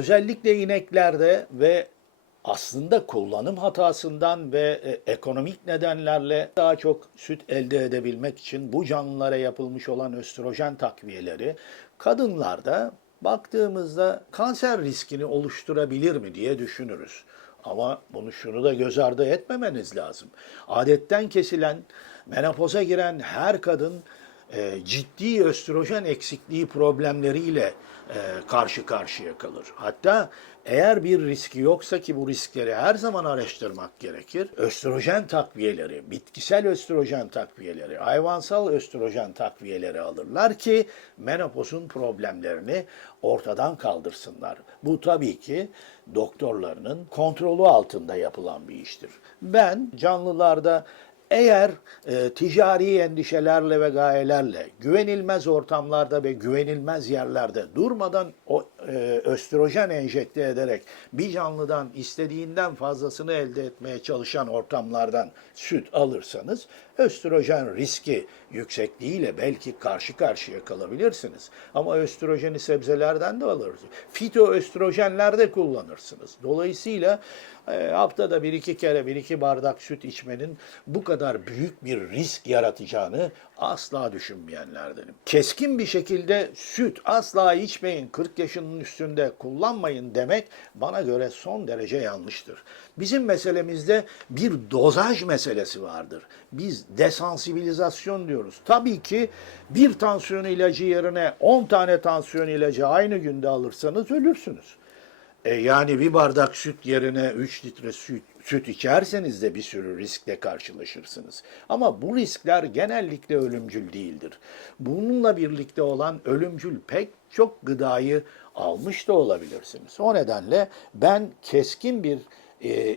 Özellikle ineklerde ve aslında kullanım hatasından ve ekonomik nedenlerle daha çok süt elde edebilmek için bu canlılara yapılmış olan östrojen takviyeleri kadınlarda baktığımızda kanser riskini oluşturabilir mi diye düşünürüz. Ama şunu da göz ardı etmemeniz lazım. Adetten kesilen, menopoza giren her kadın ciddi östrojen eksikliği problemleriyle karşı karşıya kalır. Hatta eğer bir riski yoksa, ki bu riskleri her zaman araştırmak gerekir, östrojen takviyeleri, bitkisel östrojen takviyeleri, hayvansal östrojen takviyeleri alırlar ki menopozun problemlerini ortadan kaldırsınlar. Bu tabii ki doktorlarının kontrolü altında yapılan bir iştir. Ben canlılarda eğer ticari endişelerle ve gayelerle güvenilmez ortamlarda ve güvenilmez yerlerde durmadan östrojen enjekte ederek bir canlıdan istediğinden fazlasını elde etmeye çalışan ortamlardan süt alırsanız östrojen riski yüksekliğiyle belki karşı karşıya kalabilirsiniz. Ama östrojeni sebzelerden de alırsınız. Fitoöstrojenler de kullanırsınız. Dolayısıyla haftada bir iki kere bir iki bardak süt içmenin bu kadar büyük bir risk yaratacağını asla düşünmeyenlerdenim. Keskin bir şekilde süt asla içmeyin, 40 yaşının üstünde kullanmayın demek bana göre son derece yanlıştır. Bizim meselemizde bir dozaj meselesi vardır. Biz desansibilizasyon diyoruz. Tabii ki bir tansiyon ilacı yerine 10 tane tansiyon ilacı aynı günde alırsanız ölürsünüz. Yani bir bardak süt yerine 3 litre süt içerseniz de bir sürü riskle karşılaşırsınız. Ama bu riskler genellikle ölümcül değildir. Bununla birlikte olan ölümcül pek çok gıdayı almış da olabilirsiniz. O nedenle ben keskin bir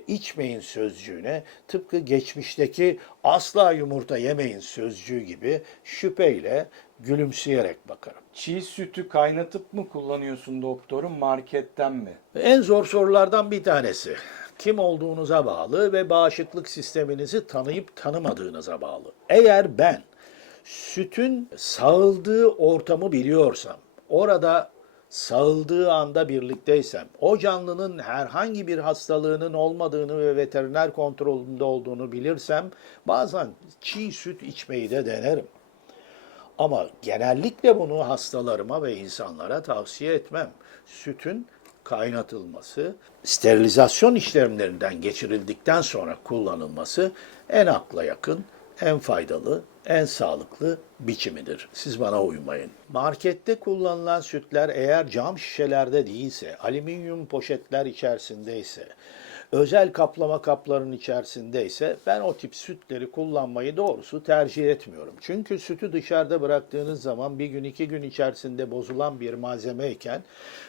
içmeyin sözcüğüne tıpkı geçmişteki asla yumurta yemeyin sözcüğü gibi şüpheyle gülümseyerek bakarım. Çiğ sütü kaynatıp mı kullanıyorsun doktorum, marketten mi? En zor sorulardan bir tanesi. Kim olduğunuza bağlı ve bağışıklık sisteminizi tanıyıp tanımadığınıza bağlı. Eğer ben sütün sağıldığı ortamı biliyorsam, orada sağıldığı anda birlikteysem, o canlının herhangi bir hastalığının olmadığını ve veteriner kontrolünde olduğunu bilirsem, bazen çiğ süt içmeyi de denerim. Ama genellikle bunu hastalarıma ve insanlara tavsiye etmem. Sütün kaynatılması, sterilizasyon işlemlerinden geçirildikten sonra kullanılması en akla yakın, en faydalı, en sağlıklı biçimidir. Siz bana uymayın. Markette kullanılan sütler eğer cam şişelerde değilse, alüminyum poşetler içerisindeyse, özel kaplama kapların içerisindeyse ben o tip sütleri kullanmayı doğrusu tercih etmiyorum. Çünkü sütü dışarıda bıraktığınız zaman bir gün iki gün içerisinde bozulan bir malzemeyken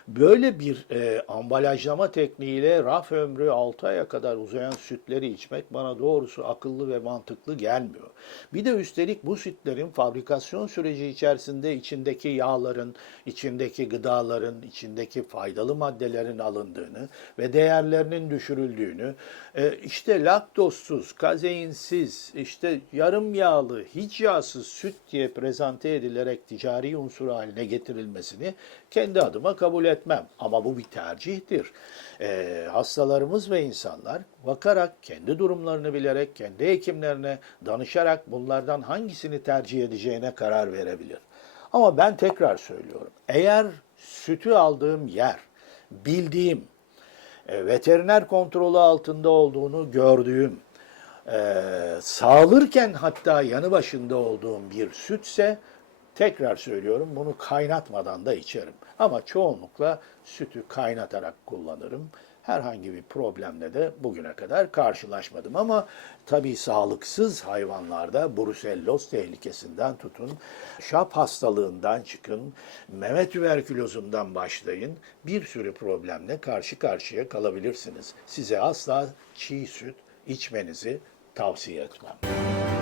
böyle bir ambalajlama tekniğiyle raf ömrü 6 aya kadar uzayan sütleri içmek bana doğrusu akıllı ve mantıklı gelmiyor. Bir de üstelik bu sütlerin fabrikasyon süreci içerisinde içindeki yağların, içindeki gıdaların, içindeki faydalı maddelerin alındığını ve değerlerinin düşürüldüğünü, işte laktozsuz, kazeinsiz, işte yarım yağlı, hiç yağsız süt diye prezente edilerek ticari unsur haline getirilmesini kendi adıma kabul etmem. Ama bu bir tercihtir. Hastalarımız ve insanlar bakarak, kendi durumlarını bilerek, kendi hekimlerine danışarak bunlardan hangisini tercih edeceğine karar verebilir. Ama ben tekrar söylüyorum. Eğer sütü aldığım yer, bildiğim, veteriner kontrolü altında olduğunu gördüğüm, sağılırken hatta yanı başında olduğum bir sütse, tekrar söylüyorum, bunu kaynatmadan da içerim. Ama çoğunlukla sütü kaynatarak kullanırım. Herhangi bir problemle de bugüne kadar karşılaşmadım. Ama tabii sağlıksız hayvanlarda bruselloz tehlikesinden tutun, şap hastalığından çıkın, meme tüberkülozundan başlayın, bir sürü problemle karşı karşıya kalabilirsiniz. Size asla çiğ süt içmenizi tavsiye etmem.